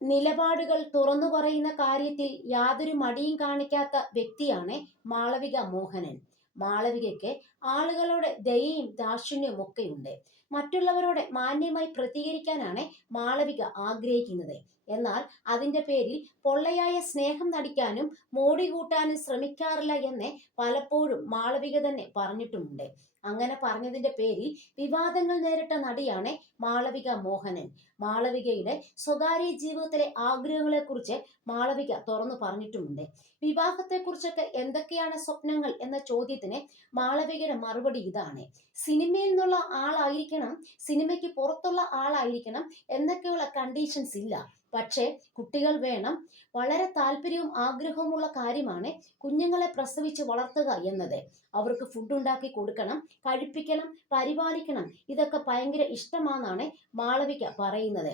നിലപാടുകൾ തുറന്നു പറയുന്ന കാര്യത്തിൽ യാതൊരു മടിയും കാണിക്കാത്ത വ്യക്തിയാണ് മാളവിക മോഹനൻ. മാളവികയ്ക്ക് ആളുകളോട് ദയയും ദാക്ഷിണ്യവും ഒക്കെയുണ്ട്. മറ്റുള്ളവരോട് മാന്യമായി പ്രതികരിക്കാനാണ് മാളവിക ആഗ്രഹിക്കുന്നത്. എന്നാൽ അതിന്റെ പേരിൽ പൊള്ളയായ സ്നേഹം നടിക്കാനും മോടി കൂട്ടാനും ശ്രമിക്കാറില്ല എന്ന് പലപ്പോഴും മാളവിക തന്നെ പറഞ്ഞിട്ടുമുണ്ട്. അങ്ങനെ പറഞ്ഞതിന്റെ പേരിൽ വിവാദങ്ങൾ നേരിട്ട നടിയാണ് മാളവിക മോഹനൻ. മാളവികയുടെ സ്വകാര്യ ജീവിതത്തിലെ ആഗ്രഹങ്ങളെ കുറിച്ച് മാളവിക തുറന്നു പറഞ്ഞിട്ടുമുണ്ട്. വിവാഹത്തെക്കുറിച്ചൊക്കെ എന്തൊക്കെയാണ് സ്വപ്നങ്ങൾ എന്ന ചോദ്യത്തിന് മാളവികയുടെ മറുപടി ഇതാണ്. സിനിമയിൽ നിന്നുള്ള ആളായിരിക്കണം സിനിമയ്ക്ക് പുറത്തുള്ള ആളായിരിക്കണം എന്നൊക്കെയുള്ള കണ്ടീഷൻസ് ഇല്ല. പക്ഷേ കുട്ടികൾ വേണം വളരെ താല്പര്യവും ആഗ്രഹവുമുള്ള കാര്യമാണ് കുഞ്ഞുങ്ങളെ പ്രസവിച്ച് വളർത്തുക എന്നത്. അവർക്ക് ഫുഡ് ഉണ്ടാക്കി കൊടുക്കണം കഴിപ്പിക്കണം പരിപാലിക്കണം ഇതൊക്കെ ഭയങ്കര ഇഷ്ടമാണെന്നാണ് മാളവിക പറയുന്നത്.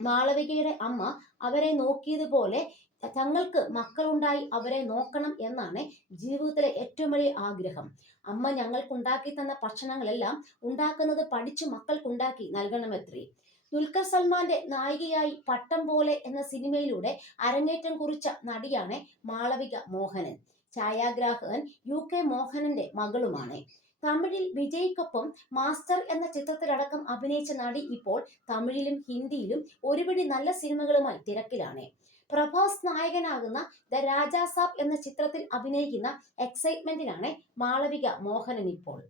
മാളവികയുടെ അമ്മ അവരെ നോക്കിയതുപോലെ തങ്ങൾക്ക് മക്കളുണ്ടായി അവരെ നോക്കണം എന്നാണ് ജീവിതത്തിലെ ഏറ്റവും വലിയ ആഗ്രഹം. അമ്മ ഞങ്ങൾക്കുണ്ടാക്കി തന്ന ഭക്ഷണങ്ങളെല്ലാം ഉണ്ടാക്കുന്നത് പഠിച്ചു മക്കൾക്കുണ്ടാക്കി നൽകണമെത്രീ ദുൽഖർ സൽമാന്റെ നായികയായി പട്ടം പോലെ എന്ന സിനിമയിലൂടെ അരങ്ങേറ്റം കുറിച്ച നടിയാണ് മാളവിക മോഹനൻ. ഛായാഗ്രാഹകൻ യു കെ മോഹനന്റെ മകളുമാണ്. തമിഴിൽ വിജയ്ക്കൊപ്പം മാസ്റ്റർ എന്ന ചിത്രത്തിലടക്കം അഭിനയിച്ച നടി ഇപ്പോൾ തമിഴിലും ഹിന്ദിയിലും ഒരുപിടി നല്ല സിനിമകളുമായി തിരക്കിലാണ്. പ്രഭാസ് നായകനാകുന്ന ദ രാജാസാബ് എന്ന ചിത്രത്തിൽ അഭിനയിക്കുന്ന എക്സൈറ്റ്മെന്റിലാണ് മാളവിക മോഹനൻ ഇപ്പോൾ.